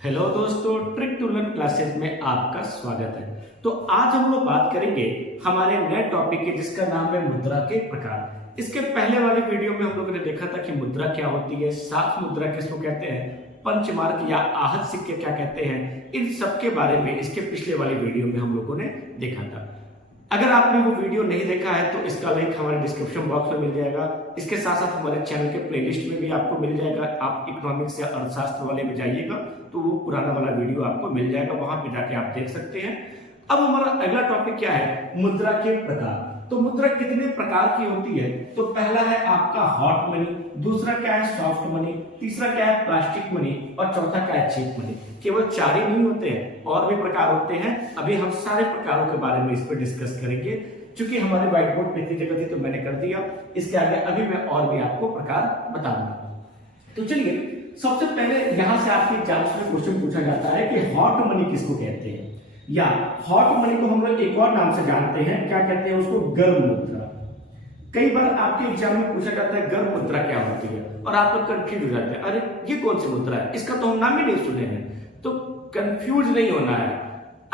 Hello दोस्तों, trick to learn classes में आपका स्वागत है। तो आज हम लोग बात करेंगे हमारे नए टॉपिक के जिसका नाम है मुद्रा के प्रकार। इसके पहले वाले वीडियो में हम लोगों ने देखा था कि मुद्रा क्या होती है, सात मुद्रा किसको कहते हैं, पंचमार्क या आहत सिक्के क्या कहते हैं, इन सब के बारे में इसके पिछले वाले वीडियो में हम लोगों ने देखा था। अगर आपने वो वीडियो नहीं देखा है तो इसका लिंक हमारे डिस्क्रिप्शन बॉक्स में मिल जाएगा। इसके साथ साथ हमारे चैनल के प्लेलिस्ट में भी आपको मिल जाएगा। आप इकोनॉमिक्स या अर्थशास्त्र वाले में जाइएगा तो वो पुराना वाला वीडियो आपको मिल जाएगा, वहां पे जाके आप देख सकते हैं। अब हमारा अगला टॉपिक क्या है, मुद्रा के प्रकार। तो मुद्रा कितने प्रकार की होती है? तो पहला है आपका हॉट मनी, दूसरा क्या है सॉफ्ट मनी, तीसरा क्या है प्लास्टिक मनी और चौथा क्या है चीप मनी। केवल चार ही नहीं होते हैं, और भी प्रकार होते हैं। अभी हम सारे प्रकारों के बारे में इस पर डिस्कस करेंगे। चूंकि हमारे व्हाइट बोर्ड पे इतनी जगह थी तो मैंने कर दिया। इसके आगे अभी मैं और भी आपको प्रकार बताऊंगा। तो चलिए, सबसे पहले यहां से आपके एग्जाम्स में क्वेश्चन पूछा जाता है कि हॉट मनी किसको कहते हैं, या हॉट मनी को हम लोग एक और नाम से जानते हैं, क्या कहते हैं उसको, गर्म मुद्रा। कई बार आपके एग्जाम में पूछा जाता है गर्म मुद्रा क्या होती है, और आप लोग कंफ्यूज हो जाते हैं, अरे ये कौन सी मुद्रा है, इसका तो हम नाम ही नहीं सुने हैं। तो कंफ्यूज नहीं होना है,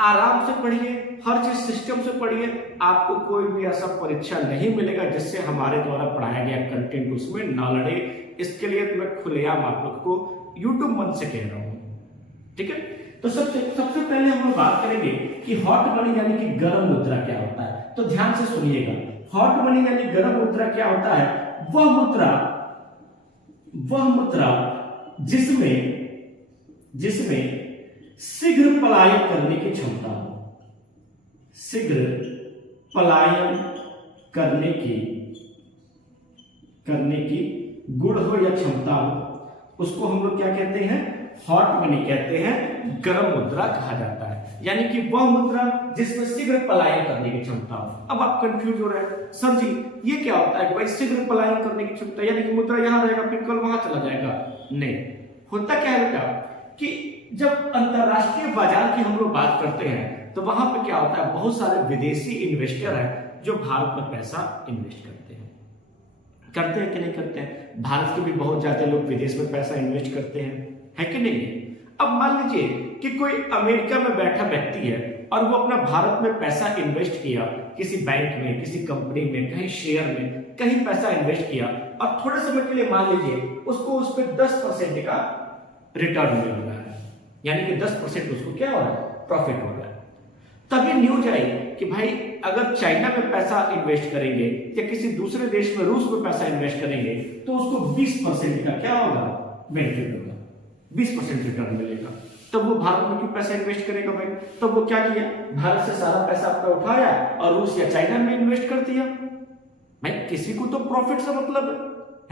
आराम से पढ़िए, हर चीज सिस्टम से पढ़िए। आपको कोई भी ऐसा परीक्षा नहीं मिलेगा जिससे हमारे द्वारा पढ़ाया गया कंटेंट उसमें ना लड़े। इसके लिए तो मैं खुलेआम आप लोग को यूट्यूब मन से कह रहा हूं, ठीक है। तो सबसे पहले हम लोग बात करेंगे कि हॉट मनी यानी कि गर्म मुद्रा क्या होता है। तो ध्यान से सुनिएगा, हॉट मनी यानी गर्म मुद्रा क्या होता है, वह मुद्रा जिसमें शीघ्र पलायन करने की क्षमता हो, शीघ्र पलायन करने की गुण हो या क्षमता हो, उसको हम लोग क्या कहते हैं, हॉट मनी कहते हैं, गर्म मुद्रा कहा जाता है। यानी कि वह मुद्रा जिसमें शीघ्र पलायन करने की क्षमता हो। अब आप कंफ्यूज हो रहे हैं, सर जी ये क्या होता है कि भाई शीघ्र पलायन करने की क्षमता, यानी कि मुद्रा यहां रहेगा फिर कल वहां चला जाएगा? नहीं, होता क्या है बेटा कि जब अंतरराष्ट्रीय बाजार की हम लोग बात करते हैं तो वहां पे क्या होता है, बहुत सारे विदेशी इन्वेस्टर हैं जो भारत में पैसा इन्वेस्ट करते हैं कि नहीं करते हैं? भारत के भी बहुत ज्यादा लोग विदेश में पैसा इन्वेस्ट करते हैं, है कि नहीं? अब मान लीजिए कि कोई अमेरिका में बैठा व्यक्ति है और वो अपना भारत में पैसा इन्वेस्ट किया, किसी बैंक में, किसी कंपनी में, कहीं शेयर में, कहीं पैसा इन्वेस्ट किया, और थोड़े समय के लिए मान लीजिए उसको उस पर 10% का रिटर्न मिल रहा है, यानी कि 10% उसको क्या हो रहा है, प्रॉफिट हो रहा है। तभी न्यूज आई कि भाई अगर चाइना में पैसा इन्वेस्ट करेंगे या किसी दूसरे देश में, रूस में पैसा इन्वेस्ट करेंगे तो उसको 20% का क्या होगा, बेनिफिट होगा, 20% रिटर्न मिलेगा। तब वो भारत में क्यों पैसा इन्वेस्ट करेगा भाई? तब वो क्या किया, भारत से सारा पैसा अपना उठाया और रूस या चाइना में इन्वेस्ट कर दिया। भाई किसी को तो प्रॉफिट से मतलब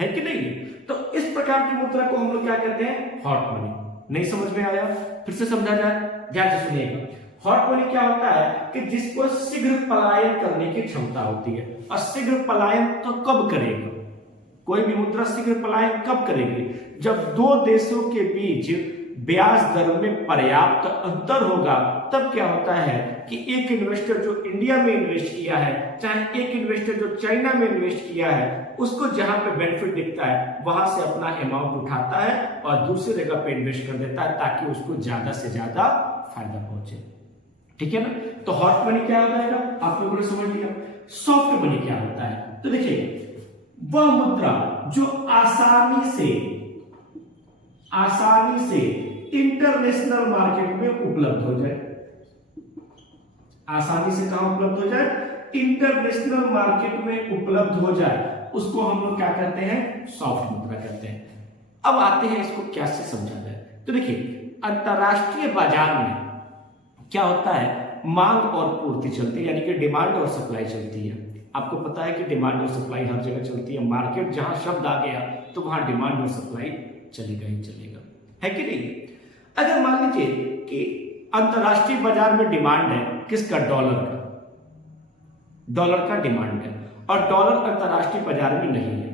है कि नहीं? तो इस प्रकार की मुद्रा को हम लोग क्या कहते हैं, हॉट मनी। नहीं समझ में आया? फिर से समझा जाए, ध्यान से सुनिएगा। हॉट मनी क्या होता है कि जिसको शीघ्र पलायन करने की क्षमता होती है। और शीघ्र पलायन तो कब करेगा, कोई भी मुद्रा शीघ्र पलायन कब करेगी, जब दो देशों के बीच ब्याज दर में पर्याप्त अंतर होगा। तब क्या होता है कि एक इन्वेस्टर जो इंडिया में इन्वेस्ट किया है, चाहे एक इन्वेस्टर जो चाइना में इन्वेस्ट किया है, उसको जहां पे बेनिफिट दिखता है वहां से अपना अमाउंट उठाता है और दूसरी जगह पे इन्वेस्ट कर देता है ताकि उसको ज्यादा से ज्यादा फायदा पहुंचे, ठीक है ना। तो हॉट मनी क्या होता है आप लोगों ने समझ लिया। सॉफ्ट मनी क्या होता है, तो देखिए वह मुद्रा जो आसानी से इंटरनेशनल मार्केट में उपलब्ध हो जाए, आसानी से कहां उपलब्ध हो जाए, इंटरनेशनल मार्केट में उपलब्ध हो जाए, उसको हम लोग क्या कहते हैं, सॉफ्ट मुद्रा कहते हैं। अब आते हैं इसको कैसे समझा जाए। तो देखिए अंतरराष्ट्रीय बाजार में क्या होता है, मांग और पूर्ति चलती है, यानी कि डिमांड और सप्लाई चलती है। आपको पता है कि डिमांड और सप्लाई हर जगह चलती है। मार्केट जहां शब्द आ गया तो वहां डिमांड और सप्लाई चलेगा ही चलेगा, है कि नहीं? अगर मान लीजिए कि अंतरराष्ट्रीय बाजार में डिमांड है किसका, डॉलर का डिमांड है, और डॉलर अंतरराष्ट्रीय बाजार में नहीं है,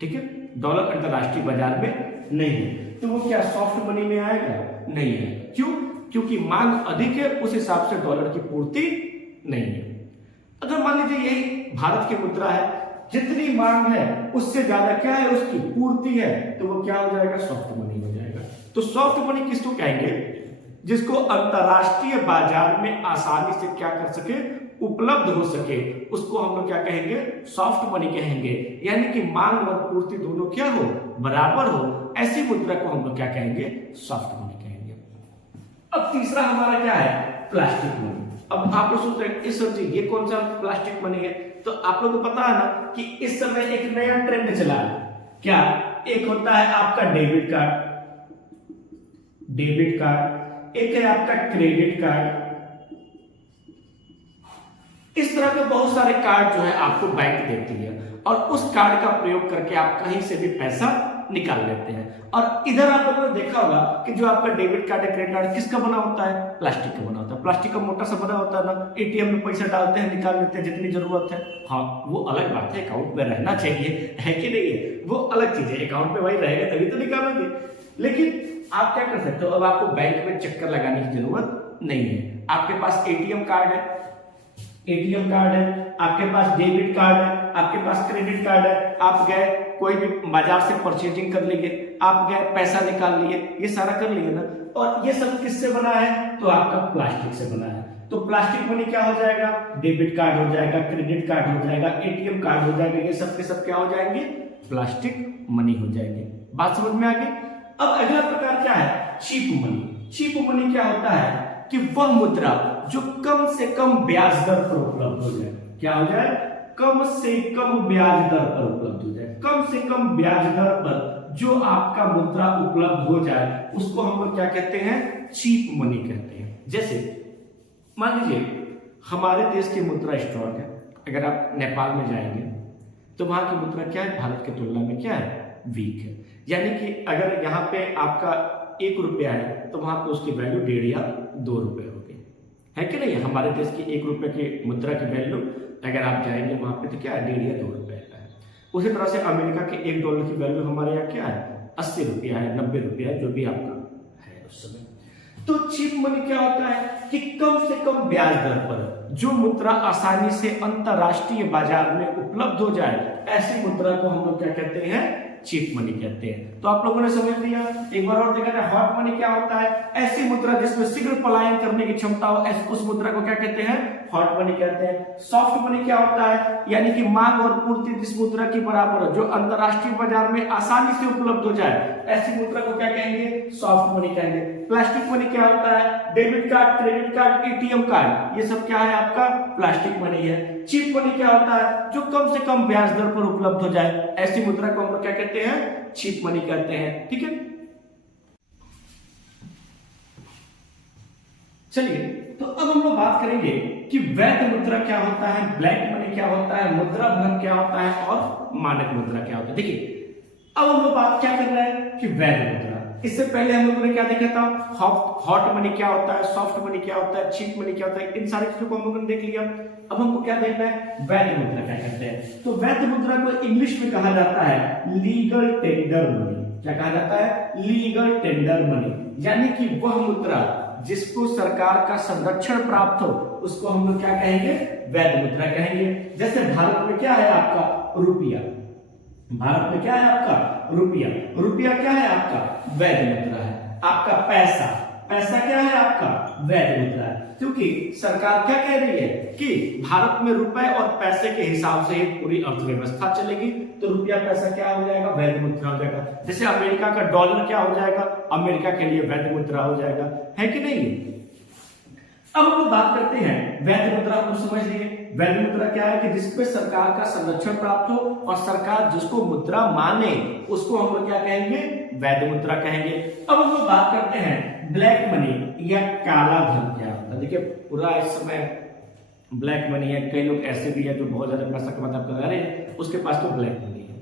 ठीक है, डॉलर अंतरराष्ट्रीय बाजार में नहीं है, तो वो क्या सॉफ्ट मनी में आएगा? नहीं है। क्यों? क्योंकि मांग अधिक है, उस हिसाब से डॉलर की पूर्ति नहीं है। अगर मान लीजिए यही भारत की मुद्रा है, जितनी मांग है उससे ज्यादा क्या है, उसकी पूर्ति है, तो वो क्या हो जाएगा, सॉफ्ट मनी हो जाएगा। तो सॉफ्ट मनी किसको कहेंगे? जिसको अंतरराष्ट्रीय बाजार में आसानी से क्या कर सके, उपलब्ध हो सके, उसको हम लोग क्या कहेंगे? सॉफ्ट मनी कहेंगे। यानी कि मांग और पूर्ति दोनों क्या हो, बराबर हो, ऐसी मुद्रा को हम लोग क्या कहेंगे? सॉफ्ट मनी कहेंगे। अब तीसरा हमारा क्या है? Plastic money. अब आप लोग सोच रहे हैं इस सर ये कौन सा प्लास्टिक मनी है? तो आप लोग को पता है ना कि इस समय एक नया ट्रेंड चला है। क्या? एक होता है आपका डेबिट कार्ड, एक है आपका क्रेडिट कार्ड। इस तरह के बहुत सारे कार्ड जो है आपको बैंक देती है और उस कार्ड का प्रयोग करके आप कहीं से भी पैसा निकाल लेते हैं। और इधर आप लोगों ने देखा होगा कि जो आपका डेबिट कार्ड है, क्रेडिट कार्ड किसका बना होता है? प्लास्टिक का बना होता है। प्लास्टिक का मोटा सा बना होता है ना, एटीएम में पैसा डालते हैं, निकाल लेते हैं जितनी जरूरत है। हाँ, वो अलग बात है, अकाउंट में रहना चाहिए, है कि नहीं है? वो अलग चीज है, अकाउंट में वही रहेगा तभी तो निकालेंगे। लेकिन आप क्या कर सकते हो, अब आपको बैंक में चक्कर लगाने की जरूरत नहीं है। आपके पास एटीएम कार्ड है, आपके पास डेबिट कार्ड है, आपके पास क्रेडिट कार्ड है, आप गए कोई भी बाजार से परचेजिंग कर लिए, आप गए पैसा निकाल लिए, ये सारा कर लिए ना। और ये सब किससे बना है? तो आपका प्लास्टिक से बना है। तो प्लास्टिक मनी क्या हो जाएगा? डेबिट कार्ड हो जाएगा, क्रेडिट कार्ड हो जाएगा, एटीएम कार्ड हो जाएगा, ये सब के सब क्या हो जाएंगे? प्लास्टिक मनी हो जाएंगे। बात समझ में आ गई? अब अगला प्रकार क्या है? Cheap money. चीप मनी क्या होता है कि वह मुद्रा जो कम से कम ब्याज दर पर उपलब्ध हो जाए। क्या हो जाए? कम से कम ब्याज दर पर उपलब्ध हो जाए। कम से कम ब्याज दर पर जो आपका मुद्रा उपलब्ध हो जाए उसको हम लोग क्या कहते हैं? चीप मनी कहते हैं। जैसे मान लीजिए हमारे देश की मुद्रा स्ट्रॉन्ग है, अगर आप नेपाल में जाएंगे तो वहां की मुद्रा क्या है? भारत की तुलना में क्या है? वीक है। यानी कि अगर यहाँ पे आपका 1 रुपया है तो वहां पे उसकी वैल्यू 1.5 या 2 रुपए हो गई, है कि नहीं? हमारे देश की 1 रुपए की मुद्रा की वैल्यू अगर आप जाएंगे वहां पे तो क्या है? 1.5 या 2 रुपए का है। उसी तरह से अमेरिका के $1 की वैल्यू हमारे यहाँ क्या है? 80 रुपया है, 90 रुपया है, जो भी आपका है उस समय। तो चीप मनी क्या होता है कि कम से कम ब्याज दर पर जो मुद्रा आसानी से अंतरराष्ट्रीय बाजार में उपलब्ध हो जाए, ऐसी मुद्रा को हम लोग क्या कहते हैं? चीप मनी कहते हैं। तो आप लोगों ने समझ लिया। एक बार और देखा जाए, हॉट मनी क्या होता है? ऐसी मुद्रा जिसमें शीघ्र पलायन करने की क्षमता हो, उस मुद्रा को क्या कहते हैं? हॉट मनी कहते हैं। सॉफ्ट मनी क्या होता है? यानी कि मांग और पूर्ति जिस मुद्रा की बराबर हो, जो अंतरराष्ट्रीय बाजार में आसानी से उपलब्ध हो जाए, ऐसी मुद्रा को क्या कहेंगे? सॉफ्ट मनी कहेंगे। प्लास्टिक मनी क्या होता है? Debit card, credit card, ATM card, ये सब क्या है? आपका प्लास्टिक मनी है। चीप मनी क्या होता है? जो कम से कम ब्याज दर पर उपलब्ध हो जाए, ऐसी मुद्रा को हम लोग क्या कहते हैं? चीप मनी कहते हैं। ठीक है, चलिए तो अब हम लोग बात करेंगे कि वैध मुद्रा क्या होता है, ब्लैक मनी क्या होता है, मुद्रा भ्रम क्या होता है और मानक मुद्रा क्या होता है। देखिए अब हम लोग बात क्या कर रहे हैं कि वैध मुद्रा। इससे पहले हम लोगों ने क्या देखा था? हॉट मनी क्या होता है, सॉफ्ट मनी क्या होता है, चीप मनी क्या होता है, इन सारी चीजों को हम लोगों ने देख लिया। अब हमको क्या देखना है? वैध मुद्रा क्या कहते हैं। तो वैध मुद्रा को इंग्लिश में कहा जाता है लीगल टेंडर मनी। क्या कहा जाता है? Legal tender money. यानी कि वह मुद्रा जिसको सरकार का संरक्षण प्राप्त हो, उसको हम लोग क्या कहेंगे? वैध मुद्रा कहेंगे। जैसे भारत में क्या है? आपका रुपया। भारत में क्या है? आपका रुपया। रुपया क्या है? आपका वैध मुद्रा है। आपका पैसा, पैसा क्या है? आपका वैध मुद्रा है। क्योंकि सरकार क्या कह रही है कि भारत में रुपए और पैसे के हिसाब से ही पूरी अर्थव्यवस्था चलेगी, तो रुपया पैसा क्या हो जाएगा? वैध मुद्रा हो जाएगा। जैसे अमेरिका का डॉलर क्या हो जाएगा? अमेरिका के लिए वैध मुद्रा हो जाएगा, है कि नहीं? अब हम लोग बात करते हैं वैध मुद्रा को समझ लिए। वैध मुद्रा क्या है कि जिसपे सरकार का संरक्षण प्राप्त हो और सरकार जिसको मुद्रा माने, उसको हम लोग क्या कहेंगे? वैध मुद्रा कहेंगे। अब हम लोग बात करते हैं ब्लैक मनी या काला धन क्या होता है। देखिए पूरा इस समय ब्लैक मनी है, कई लोग ऐसे भी है जो बहुत ज्यादा पैसा कमाते हैं, अरे उसके पास तो ब्लैक मनी है।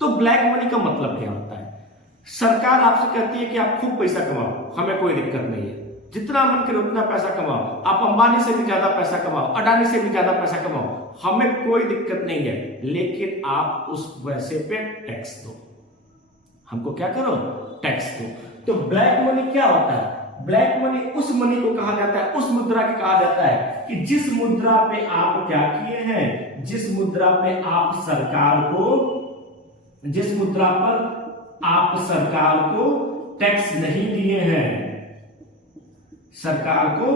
तो ब्लैक मनी का मतलब क्या होता है? सरकार आपसे कहती है कि आप खूब पैसा कमाओ, हमें कोई दिक्कत नहीं है, जितना मन करे उतना पैसा कमाओ, आप अंबानी से भी ज्यादा पैसा कमाओ, अडानी से भी ज्यादा पैसा कमाओ, हमें कोई दिक्कत नहीं है, लेकिन आप उस पैसे पे टैक्स दो। हमको क्या करो? टैक्स दो। तो ब्लैक मनी क्या होता है? ब्लैक मनी उस मनी को कहा जाता है, उस मुद्रा को कहा जाता है कि जिस मुद्रा पे आप क्या किए हैं, जिस मुद्रा पे आप सरकार को, जिस मुद्रा पर आप सरकार को टैक्स नहीं दिए हैं, सरकार को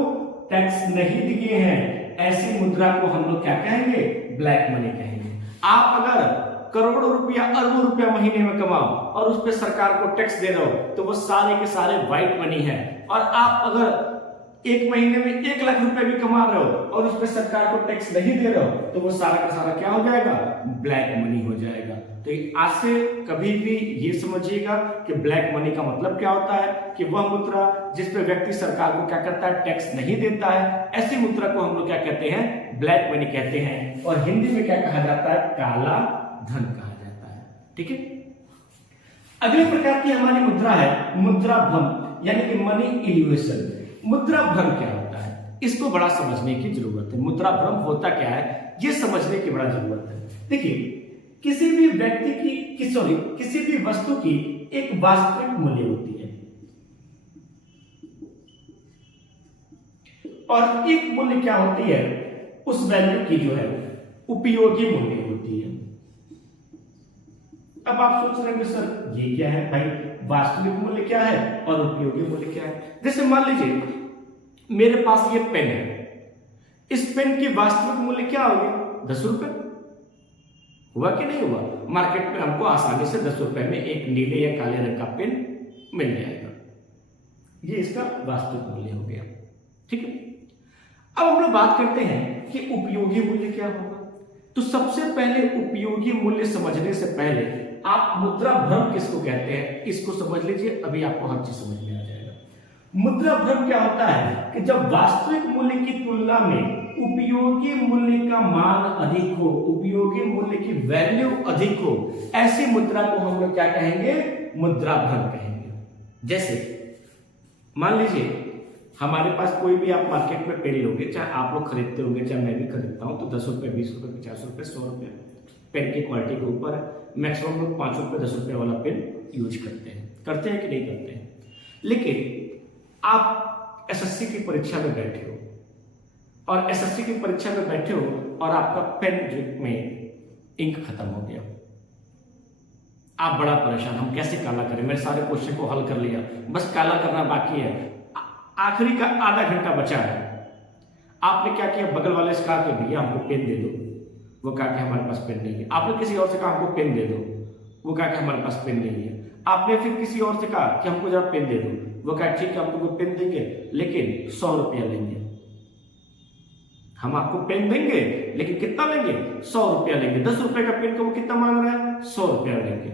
टैक्स नहीं दिए हैं, ऐसी मुद्रा को हम लोग क्या कहेंगे? ब्लैक मनी कहेंगे। आप अगर करोड़ों रुपया, अरबों रुपया महीने में कमाओ और उस पर सरकार को टैक्स दे रहे हो तो वो सारे के सारे व्हाइट मनी है। और आप अगर एक महीने में 1 लाख रुपए भी कमा रहे हो और उस पर सरकार को टैक्स नहीं दे रहे हो तो वो सारा का सारा क्या हो जाएगा? ब्लैक मनी हो जाएगा। तो आज से कभी भी ये समझिएगा कि ब्लैक मनी का मतलब क्या होता है कि वह मुद्रा जिस पे व्यक्ति सरकार को क्या करता है? टैक्स नहीं देता है, ऐसी मुद्रा को हम लोग क्या कहते हैं? ब्लैक मनी कहते हैं। और हिंदी में क्या कहा जाता है? काला धन कहा जाता है। ठीक है। अगले प्रकार की हमारी मुद्रा है मुद्रा भ्रम, यानी कि मनी इल्यूशन। मुद्रा भ्रम क्या होता है? इसको बड़ा समझने की जरूरत है। मुद्रा भ्रम होता क्या है, ये समझने की बड़ा जरूरत है। देखिए, किसी भी व्यक्ति की किसी भी वस्तु की एक वास्तविक मूल्य होती है और एक मूल्य क्या होती है? उस वैल्यू की जो है उपयोगी मूल्य होती है। अब आप सोच रहे हैं सर ये क्या है भाई? वास्तविक मूल्य क्या है और उपयोगी मूल्य क्या है? जैसे मान लीजिए मेरे पास ये पेन है, इस पेन की वास्तविक मूल्य क्या होगी? 10 रुपए। हुआ कि नहीं हुआ? मार्केट में हमको आसानी से 10 रुपए में एक नीले या काले रंग का पेन मिल जाएगा। ये इसका वास्तविक मूल्य हो गया। ठीक है। अब हम लोग बात करते हैं कि उपयोगी मूल्य क्या होगा। तो सबसे पहले उपयोगी मूल्य समझने से पहले आप मुद्रा भ्रम किसको कहते हैं इसको समझ लीजिए, अभी आपको हर चीज समझ में आ जाएगा। मुद्रा भ्रम क्या होता है कि जब वास्तविक मूल्य की तुलना में उपयोगी मूल्य का मान अधिक हो, उपयोगी मूल्य की वैल्यू अधिक हो, ऐसी मुद्रा को हम लोग क्या कहेंगे? मुद्रा भ्रम कहेंगे। जैसे मान लीजिए हमारे पास कोई भी आप मार्केट में पेन लोगे, चाहे आप लोग खरीदते होंगे चाहे मैं भी खरीदता हूं, तो 10 रुपए, 20 रुपए, 50 रुपए, 100 रुपए पेन की क्वालिटी के ऊपर मैक्सिमम लोग 5 रुपए, 10 रुपए वाला पेन यूज करते हैं कि नहीं करते हैं। लेकिन आप एसएससी की परीक्षा में बैठे हो और एसएससी की परीक्षा में बैठे हो और आपका पेन में इंक खत्म हो गया, आप बड़ा परेशान, हम कैसे काला करें? मैंने सारे क्वेश्चन को हल कर लिया, बस काला करना बाकी है, आखिरी का आधा घंटा बचा है। आपने क्या किया? बगल वाले से कहा कि भैया हमको पेन दे दो, वो कहा कि हमारे पास पेन नहीं है। आपने किसी और से कहा हमको पेन दे दो, वो कहा कि हमारे पास पेन नहीं है। आपने फिर किसी और से कहा कि हमको जरा पेन दे दो, वो कहा ठीक है हम तुमको पेन देंगे लेकिन 100 रुपया लेंगे। हम आपको पेन देंगे लेकिन कितना लेंगे? 100 रुपया लेंगे। 10 रुपए का पेन का वो कितना मांग रहा है? 100 रुपया लेंगे।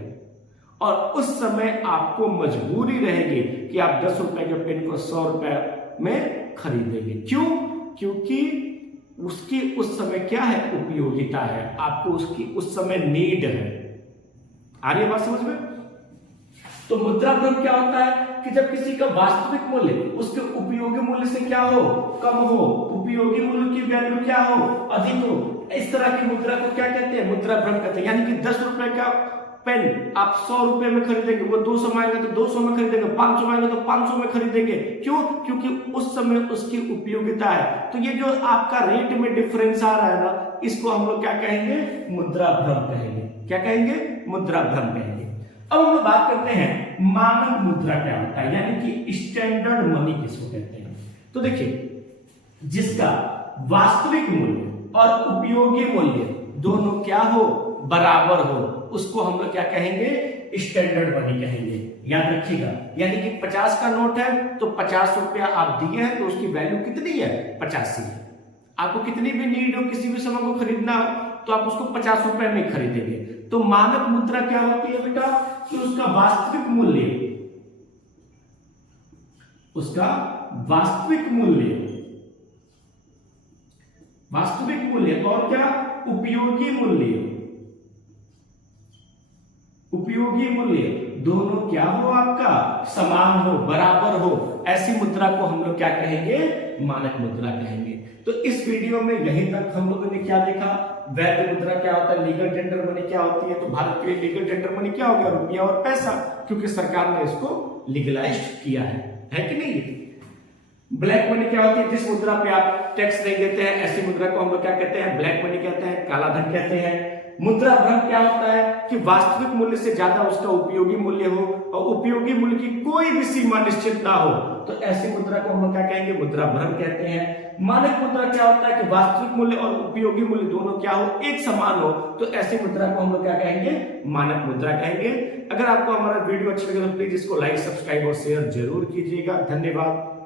और उस समय आपको मजबूरी रहेगी कि आप 10 रुपए के पेन को 100 रुपए में खरीदेंगे। क्यों? क्योंकि उसकी उस समय क्या है? उपयोगिता है, आपको उसकी उस समय नीड है। आ रही है बात समझ में? तो मुद्रा भ्रम क्या होता है कि जब किसी का वास्तविक मूल्य उसके उपयोगी मूल्य से क्या हो? कम हो, उपयोगी मूल्य की वैल्यू क्या हो? अधिक हो। इस तरह की मुद्रा को क्या कहते हैं? मुद्रा भ्रम कहते हैं। यानी कि 10 रुपए का पेन आप 100 रुपए में खरीदेंगे, वो 200 में आएगा तो 200 में खरीदेंगे, 500 में आएगा तो 500 में खरीदेंगे। क्यों? क्योंकि उस समय उसकी उपयोगिता है। तो ये जो आपका रेट में डिफरेंस आ रहा है ना, इसको हम लोग क्या कहेंगे? मुद्रा भ्रम कहेंगे। क्या कहेंगे? मुद्रा भ्रम कहेंगे। अब हम लोग बात करते हैं मानक मुद्रा क्या होता है, यानी कि स्टैंडर्ड मनी किसको कहते हैं। तो देखिए, जिसका वास्तविक मूल्य और उपयोगी मूल्य दोनों क्या हो? बराबर हो, उसको हम लोग क्या कहेंगे? स्टैंडर्ड मनी कहेंगे। याद रखिएगा, यानी कि 50 का नोट है तो 50 रुपया आप दिए हैं तो उसकी वैल्यू कितनी है? 85 है। आपको कितनी भी नीड हो, किसी भी सामान को खरीदना हो तो आप उसको 50 रुपए में खरीदेंगे। तो मानक मुद्रा क्या होती है बेटा? कि उसका वास्तविक मूल्य और क्या? उपयोगी मूल्य दोनों क्या हो? आपका समान हो, बराबर हो, ऐसी मुद्रा को हम लोग क्या कहेंगे? मानक मुद्रा कहेंगे। तो इस वीडियो में यहीं तक हम लोगों ने क्या देखा? वैध मुद्रा क्या होता है, लीगल टेंडर मनी क्या होती है। तो भारत के लिए लीगल टेंडर मनी क्या हो गया? रुपया और पैसा, क्योंकि सरकार ने इसको लीगलाइज किया है कि नहीं? ब्लैक मनी क्या होती है? जिस मुद्रा पे आप टैक्स नहीं देते हैं, ऐसी मुद्रा को हम लोग क्या कहते हैं? ब्लैक मनी कहते हैं, काला धन कहते हैं। मुद्रा भ्रम क्या होता है कि वास्तविक मूल्य से ज्यादा उसका उपयोगी मूल्य हो और उपयोगी मूल्य की कोई भी सीमा निश्चित ना हो, तो ऐसी मुद्रा को हम क्या कहेंगे, मुद्रा भ्रम कहते हैं। मानक मुद्रा क्या होता है कि वास्तविक मूल्य और उपयोगी मूल्य दोनों क्या हो, एक समान हो, तो ऐसी मुद्रा को हम लोग क्या कहेंगे, मानक मुद्रा कहेंगे। अगर आपको हमारा वीडियो अच्छा लगे तो प्लीज इसको लाइक, सब्सक्राइब और शेयर जरूर कीजिएगा। धन्यवाद।